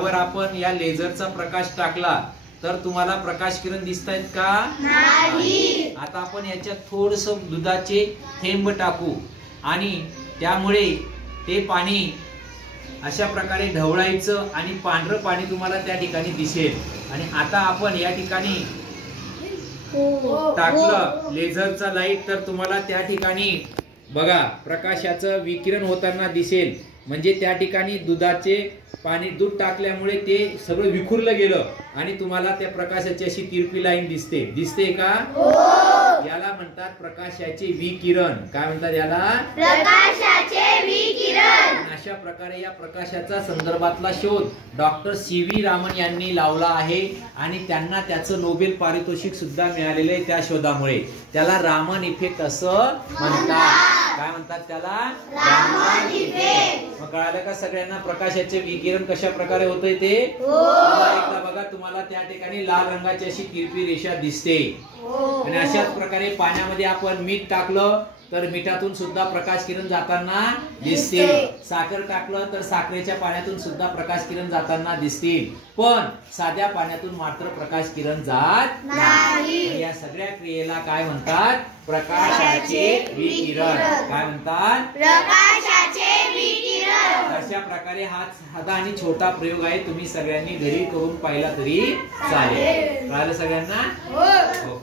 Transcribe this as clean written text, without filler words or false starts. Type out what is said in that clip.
वर आपण या लेझरचा प्रकाश टाकला तर तुम्हाला प्रकाश किरण दिसतायत का? नाही। आता आपण याच्यात थोडस दुधाचे थेंब टाकू आणि त्यामुळे ते पाणी अशा प्रकारे ढवळायचं आणि पांढरं पाणी तुम्हाला त्या ठिकाणी दिसेल। आणि आता आपण या ठिकाणी टाकलं लेझरचा लाईट तर तुम्हाला त्या ठिकाणी बघा प्रकाशाचं विकिरण होताना दिसेल। म्हणजे त्या ठिकाणी दुधाचे पाणी दूध टाकल्यामुळे ते सगळं विखुरलं गेलं आणि तुम्हाला त्या प्रकाशाची अशी तिरपी लाईन दिसते का? याला म्हणतात प्रकाशाचे विकिरण। काय म्हणतात याला? प्रकाशाचे विकिरण। अशा प्रकारे या प्रकाशाचा संदर्भातला शोध डॉक्टर सी.व्ही. रामन यांनी लावला आहे आणि त्यांना त्याचं नोबेल पारितोषिक सुद्धा मिळालेलं आहे त्या शोधामुळे। त्याला रामन इफेक्ट असं म्हणतात। काय म्हणतात त्याला? रामन इफेक्ट। मग कळालं का सगळ्यांना प्रकाशाचे विकिरण कशा प्रकारे होतंय ते? एकदा बघा तुम्हाला त्या ठिकाणी लाल रंगाची अशी तिरपी रेषा दिसते आणि अशाच प्रकारे पाण्यामध्ये आपण मीठ टाकलं तर मिठातून सुद्धा प्रकाश किरण जाताना दिसते। साखर टाकलं तर साखरेच्या पाण्यातून सुद्धा प्रकाश किरण जाताना दिसतील, पण साध्या पाण्यातून मात्र प्रकाश किरण जात नाही। या सगळ्या क्रियेला काय म्हणतात? प्रकाशाचे विकिरण। काय म्हणतात? प्रकाशाचे विकिरण। अशा प्रकारे हा साधा आणि छोटा प्रयोग आहे, तुम्ही सगळ्यांनी घरी करून पाहिला तरी चालेल। कळालं सगळ्यांना?